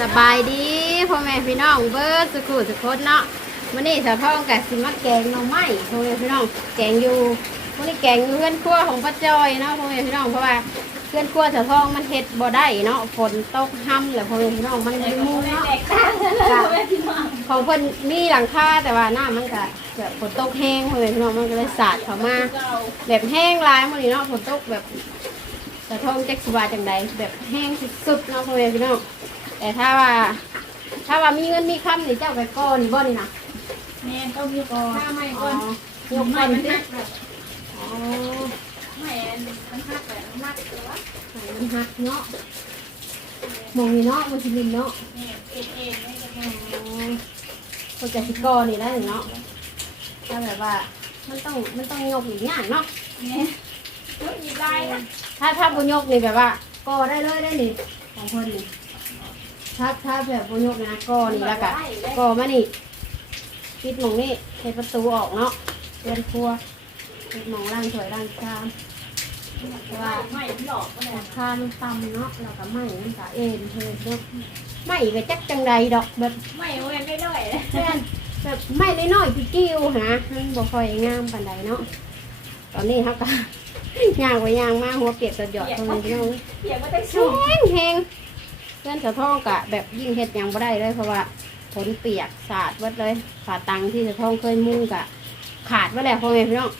สบายดีพ่อแม่พี่น้องเบิร์ดสุขุสุขนเนาะวันนี้สาวพ่องกับสิมาแกงหน่อไม้พ่อแม่พี่น้องแกงอยู่วันนี้แกงอยู่เพื่อนครัวของป้าจอยเนาะพ่อแม่พี่น้องเพราะว่าเพื่อนครัวสาวพ่องมันเฮ็ดบ่ได้เนาะฝนตกห้ำเลยพ่อแม่พี่น้องมันไม่มุงเนาะของเพิ่นมีหลังคาแต่ว่าหน้ามันก็แบบฝนตกแห้งพ่อแม่พี่น้องมันก็เลยสาดเข้ามาแบบแห้งหลายมื้อนี้เนาะฝนตกแบบสะท้องแจ็คสวาจังใดแบบแห้งสุดๆเนาะพ่อแม่พี่น้อง แต่ถ้าว่า ถ้าว่ามีเงินมีคำนี่เจ้าไปก้อนบ่นี่นะแม่ต้องมีก่อนถ้าไม่อ๋ก่ออนยกก้อนมันสิหักแบบอ๋อไม่มันหักแบบมันหักตัวให้มันหักเนาะมองนี่เนาะมันสิมินเนาะนี่เองเองไม่ก็อ๋อคนจะสิก้อนนี่ได้เนาะถ้าแบบว่ามันต้องมันต้องยกอีกอย่างเนาะเนี่ยก็มีลายนะถ้าถ้าบุยกนี่แบบว่าก่อได้เลยได้นี่ของเพิ่นนี่ ถ้าถ้าแบบบุยกนะก่อนี่แล้วก็ก่อมานี่ปิดหมองนี่ให้ประตูออกเนาะเรือนครัวปิดหมองล่างสวยล่างชามแต่ว่าไม่หลอกก็เลยราคามันต่ำเนาะแล้วก็ไม่มันก็เอ็นเธอเนาะไม่ก็จักจังใดดอกแบบไม่เว้นไม่ได้เลยแม่นแบบไม่น้อยๆพี่กิ้วหะมันบ่ค่อยงามปานใดเนาะตอนนี้เขาก็ย่างไปย่างมาหัวเปียกสะหยอดตรงนี้พี่น้องเปียกก็ได้แชุ่มห้งแห้ง เพื่อนสะท้องกะแบบยิ่งเฮ็ดหยังบ่ได้เลยเพราะว่าฝนเปียกสาดเบิดเลยขาตังที่สะท้องเคยมุ่งกะ ขาดไปแล้วพ่อแม่พี่น้อง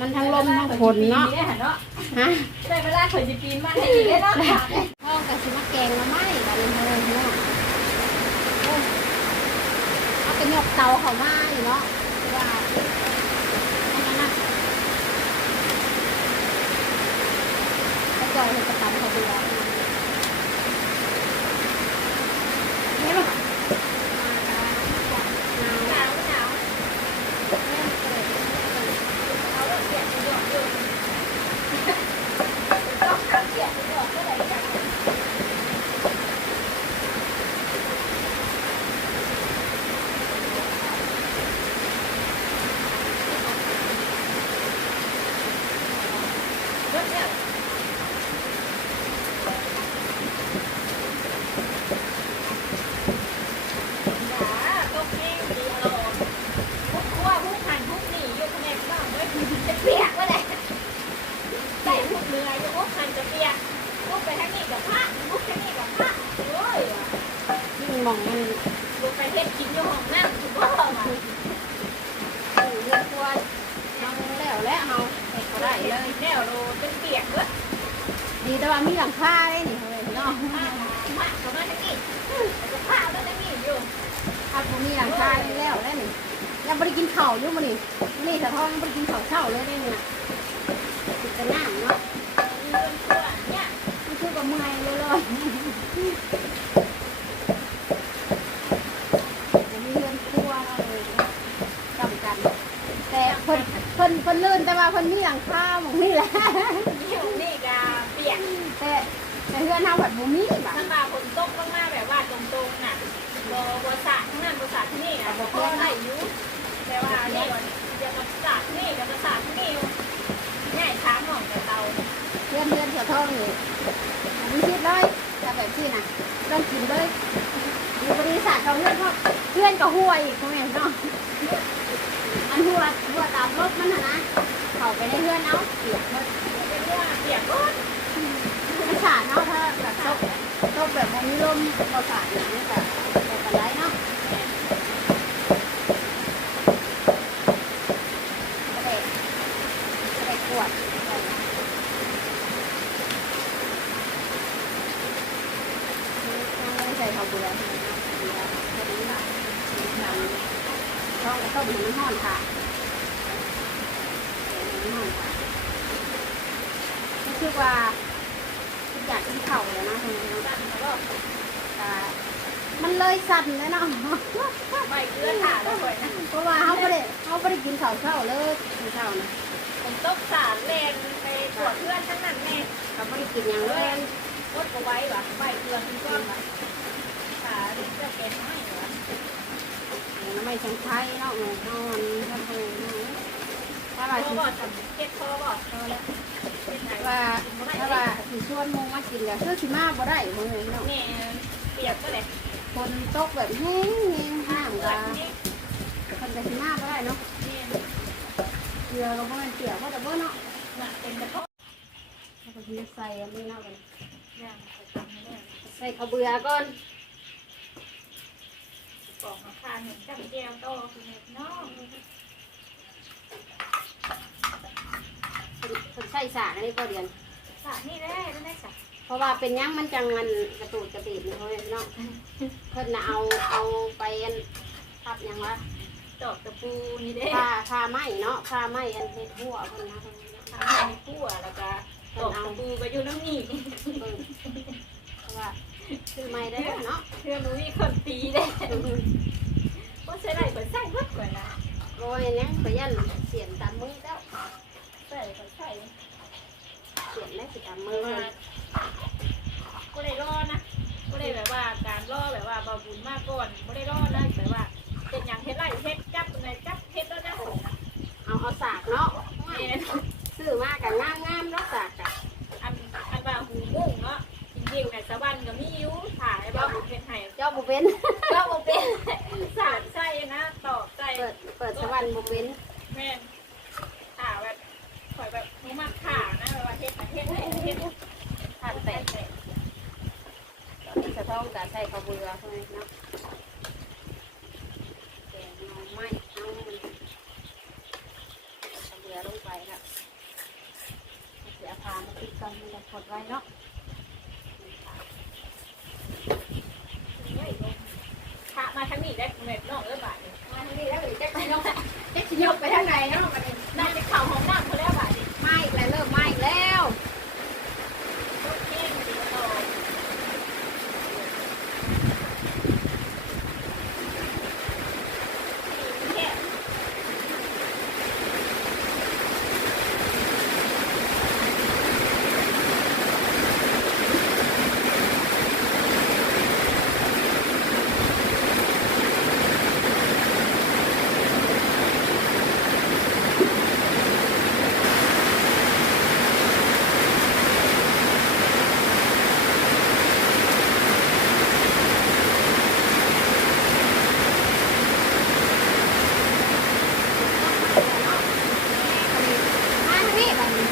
มันทั้งลมทั้งฝนเนาะเนาะฮะได้เวลาเคยจะปีนมาให้ดีเลยเนาะท้องกะสิมาแกงละไม้บัดนี้พ่อแม่พี่น้องโอ้ยเอาไปยกเตาเข้ามาอยู่เนาะว่าอันนั้นน่ะกระจอยเห็นกระตำเขาเบื่อเห็นปะ หนาวหนาวเอาแล้วเปียกหยอกอยู่ต้องทำเปียกหยอกก็ได้จัง อย่าตกแห้งดีอร่อยพวกคั่วพวกหั่นพวกหนีอยู่คะแนนบ้างด้วยจะเปียกวะเลยใส่พวกเนื้ออยู่พวกหั่นจะเปียกพวกไปทางนี้กับผ้าพวกทางนี้กับผ้าโอ้ยว่ะ ยิ่งมองมัน พวกไปเฮ็ดกินอยู่ห้องน้ำถูกต้องอะ อยู่เรือนครัวเอาแล้วแล้วเอาเห็ดก็ได้เลย แนวโลจนเปียกเว้ย ดีแต่ว่ามีหลังคาได้นี่พ่อแม่พี่น้อง ผ้าผ้าเขามาทางนี้แต่ผ้าเอามาทางนี้อยู่ ถ้า ผมมีหลังคาได้แล้วแล้วนี่ยังไม่ได้กินข้าวอยู่มื้อนี่นี่สะท้องยังไม่ได้กินข้าวเช้าเลยได้นี่นะติดกระน้ำเนาะมีเรื่องคั่วเนี่ยมันคือกับเมื่อยเลยเลยผมมีเรือนครัวเราเลยจำกัน แต่เพิ่นเพิ่นเพิ่นลื่นแต่ว่าเพิ่นมีหลังคาหมองนี่แหละนี่นี่กาเปียกแต่แต่เพื่อนเฮาแบบบ่มีแบบถ้ามาฝนตกมากๆแบบว่าตรงๆน่ะบอบ สาดทั้งนั้นบสาดที่นี่ะบก็ได้อยู่แต่ว่านี่อย่ามาสาดที่นี่อย่ามาสาดนี่ง่ายช้างหน่องแต่เตาเพื่อนเพื่อนเสียท้องนี่มีคิดเลยถ้าแบบที่น่ะต้องกินเลยอยู่บริษัทเขาเพื่อนเขาเพื่อนก็หัวอีกเขาเห็นเนาะอันหัวหัวตามรถมันนะนะเขาไปในเพื่อนเอาเปียกเป็นเรื่องเปียกก็ไม่สาดเนาะถ้าแบบตกตกแบบมีลมก็สาดอย่างนี้แต่แต่กันไรเนาะก็ได้ก็ได้กวดใส่ข้าวเบื่อท้องต้มให้มันห้อนค่ะให้มันห้อนค่ะรู้สึกว่าอยากกินเข่าวเลยนะคุณ สั่นแล้วก็ แต่ มันเลยสั่นเลยเนาะไม่เกลือถ่าแล้วค่อยนะเพราะว่าเขาไม่ได้เขาไม่ได้กินข้าวเช้าเลยกินข้าวนะผมตกสารเลนไปตรวจเพื่อนทั้งนั้นแม่เขาไม่ได้กินอย่างเลเลยยกดเอาไว้ว่ะใบเกลือคุณก้อนว่ะขาจะเป็นไม้ว่ะมันไม่ชังไทยเนาะมันนอนทำให้เนาะถ้าว่าคอสิบอดเก็บคอบอดคอแล้วเป็นไงว่าถ้าว่าสิชวนหมงมากินก็คือสิมาบ่ได้มื้อนี้เนาะนี่เปียกก็เลยเคนตกแบบแห้งแห้งห้ามกันคนจะหน้าก็ได้เนาะเกลือก็บ่แม่นเปียกก็แต่เบิ่เนาะเป็นกระทบแล้วก็สิใส่อันนี้เนาะกันใส่ข้าวเบื่อก่อนปอกมาคาหนึ่งจับแก้วโตคือเม็ดน้องเนเพิ่นใส่สากอันนี้ก็เรียนสารนี่ได้ได้สัก เพราะว่าเป็นหยังมันจังมันกระตูดกระติดนี่เขาเนาะเพิ่นน่ะเอาเอาไปอันทับหยังวะดอกตะปูนี่เด้ผ้าผ้าไหมเนาะผ้าไหมอันเฮ็ดหัวเพิ่นนะเพิ่นเนาะทำให้คั่วแล้วก็ดอกตะปูก็อยู่น้ำนี่เออเพราะว่าซื้อใหม่ได้แล้วเนาะเพื่อนรู้มีคนตีได้ว่าใช้ไรก็ใส่เพิ่มกว่านะโอ้ยยังไปยันเสียนตามมือเจ้าใส่ก็ใส่เสียนได้สิตามมืเมื่ออเพิ่มาน ก็ได้รอนะก็ได้แบบว่าการรอแบบว่าบาบุญมากก่อนก็ได้รอนะแบบว่าเป็นอย่างเฮ็ดไรเฮ็ดจับในจับเฮ็ดแล้วนะผมเอาเอาสากเนาะนี่ซื้อมากันงามงามๆเนาะสากอะอันอันว่าหูมุ่งเนาะจริงๆในสวรรค์ก็มีอยู่ถ่ายบาบุญเป็นไห้เจ้าบุเป็นก็บ่เป็นสารใส่นะตอกใส่เปิดเปิดสวรรค์บุเป็นแม่นถ่าแบบข่อยแบบมุมักขานะแบบว่าเฮ็ดเฮ็ดเฮ็ดเฮ็ด ทานแตกตอนนี้สะท้องการ ใส่ข้าวเบื่อเท่านั้เนาะแกงหน่อไม้เอามันข้าวเบื่อลงไปครับเสียพามาติดกันมันจะพดไว้เนาะ พระมาทางนี้ได้เม็ดนอกเอ้ยบาดนี้ มาทางนี้แล้วเดี๋ยวจะไปยกจะสิยกไปทางไหนเนาะบัดนี้ น่าจะเข่าห้องน้ำเขาแล้วบาดนี้ ไหม้อีกแล้วเริ่มไหม้อีกแล้ว รถเก่งดีโตแค่ มาทางนี้บัดนี้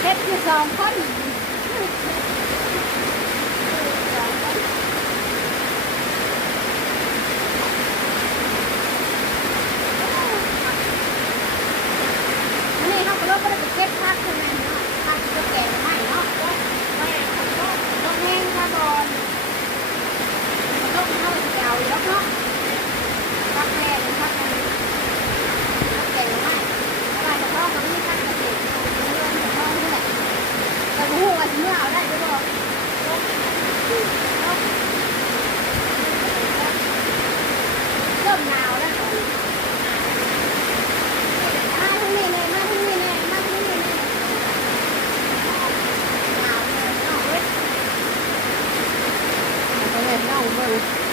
เฮ็ดอยู่สองคนสองคนอันนี้เขาก็เริ่มบ่ได้ไปเก็บผักข้างในเนาะผักก็แกงไม่เนาะ แม่เขาก็ ล กแห้งค่ะก่อนลกเข้าไปเอาแล้วเนาะผักแห้งผักอะไรผักแกงไม่อะไรจะต้องมันมีผักกระเทียมเรื่องจะต้องนี่แหละแต่หูว่าเมื่อเอาได้ด้วยบ่เริ่มหนาวแล้วตอนนี้มาทางนี้เลยมาทางนี้เลยมาทางนี้เลยหนาวเลยเนาะเว้ย ก็ เ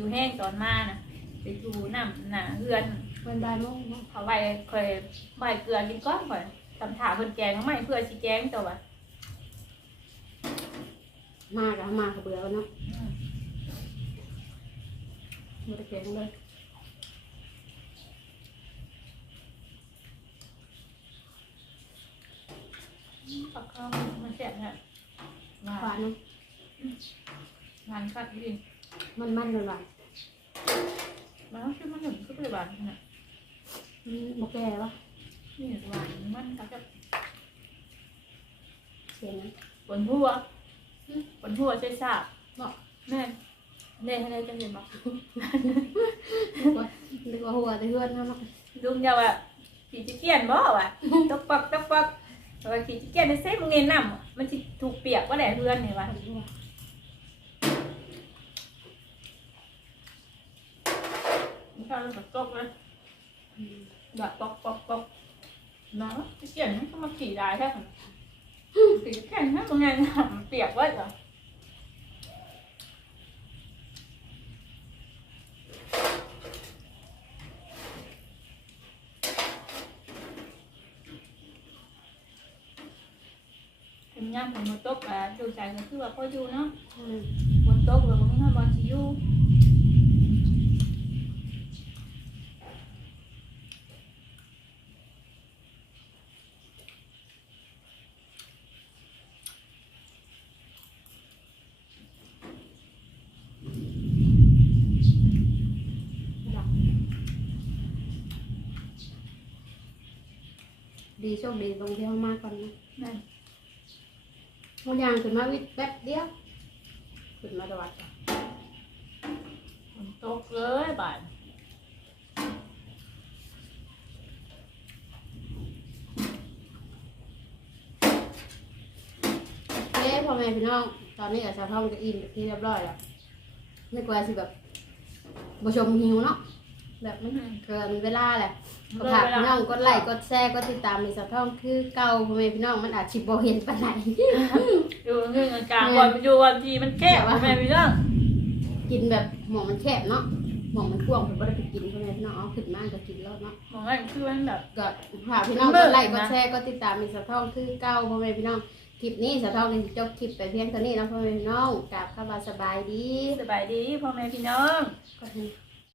อยู่แห้งตอนมาน่ะไปอยู่น้ำหนาเฮือนวันบ่ายโมงเนาะเขาไว้เคยใบเกลือกินก้อนก่อนทำถาเพิ่นแกงไม่เพื่อสิแกงตัววะมาก็มาก็เบื่อแล้วเนาะบ่ได้แกงเลยปักข้าวมันแซ่บฮะหวาหวานนเนาะหวานคัดดิ มันมันหวานมันต้องชื่อมันหนึ่งก็เป็นหวานนะๆอืมบ่แก่วะนี่หวานมันคัดกับเสียงนะบนหัวบนหัวใช่ซาบบ่แม่นเน่ให้ได้จังเห็นบ่นึกว่าหัวแต่เฮือนเนาะลุงเดียวอะสีจิเกียนบ่วะตกปักตกปักแต่ว่าสีจิเกียนในเส้นมึงเน้นน้ำมันสิถูกเปียกว่าแหละเพื่อนนี่วะ มันเข้าแล้วก็ตกเลยดอดปอกปอกปอกน้องจิเกียนมันก็มาขี่ได้แค่ไหนสีจิเกียนถ้ามึงเน้นน้ำเปียกไว้เหรอเป็นย่างของมันตกอะดูใจก็คือว่าพออยู่เนาะอืมบนโต๊ะเลยมันไม่บอลชิอยู ดีโชคดีตรงที่เฮามาก่อนนะนั่นเฮาย่างขึ้นมาวิทย์แป๊บเดียวขึ้นมาตะวัดจ้ะบนโต๊ะเลยบาทเอ้พ่อแม่พี่น้อง ตอนนี้กับชาวท้องก็อิ่มเป็นที่เรียบร้อยแล้วนึกว่าสิแบบบ่ชมหิวเนาะ แบบมันเกินเวลาแหละก็ฝากพี่น้องกดไลค์กดแชร์กดติดตามในชาวท้องคือเก่าพ่อแม่พี่น้องมันอาจสิบ่เห็นปานใดดูเรื่องกลางบอลไปดูบอลทีมันแก้วแม่พี่เรื่องกินแบบหมองมันแคบเนาะหมองมันกว้างผมบ่ได้ไปกินพ่อแม่พี่น้องเอาขึ้นมาก็กินแล้วเนาะมองว่าคือมันแบบก็ฝากพี่น้องเบิ่กงดไลค์กนะดแชร์กดติดตามมีสะท้องคือเก่าพ่อแม่พี่น้องคลิปนี้สะท้องเลยสิจบคลิปไปเพียงเท่านี้นะพ่อแม่พี่น้องกราบเข้ามาสบายดี สบายดีพ่อแม่พี่น้องก็ให้